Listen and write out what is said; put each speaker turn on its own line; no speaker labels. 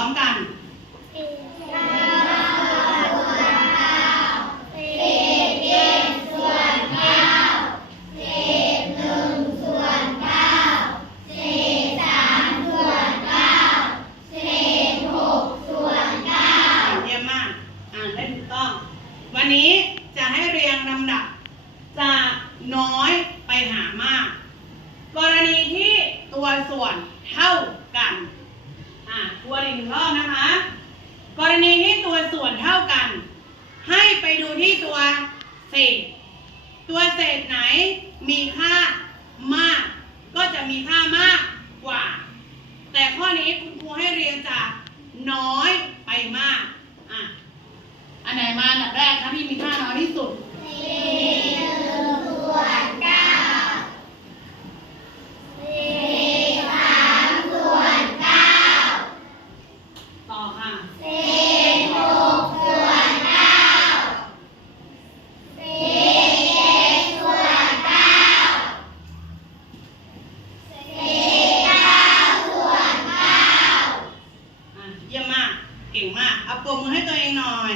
ร้อมกันเยี่ยมมากอ่านได้ถูกต้องวันนี้จะให้เรียงลำดับ จากน้อยไปหามาก กรณีที่ตัวส่วนเท่ากัน อ่าทวนอีกหนึ่งรอบนะคะ กรณีที่ตัวส่วนเท่ากัน ให้ไปดูที่ตัวเศษ ตัวเศษไหนมีค่ามาก ก็จะมีค่ามากกว่า แต่ข้อนี้คุณครูให้เรียงจากน้อยไปมากอะอันไหนมาอันดับแรกคะที่มีค่า ต่อค่ะอะเยี่ยมมาก เก่งมาก เอาปรบมือให้ตัวเองหน่อย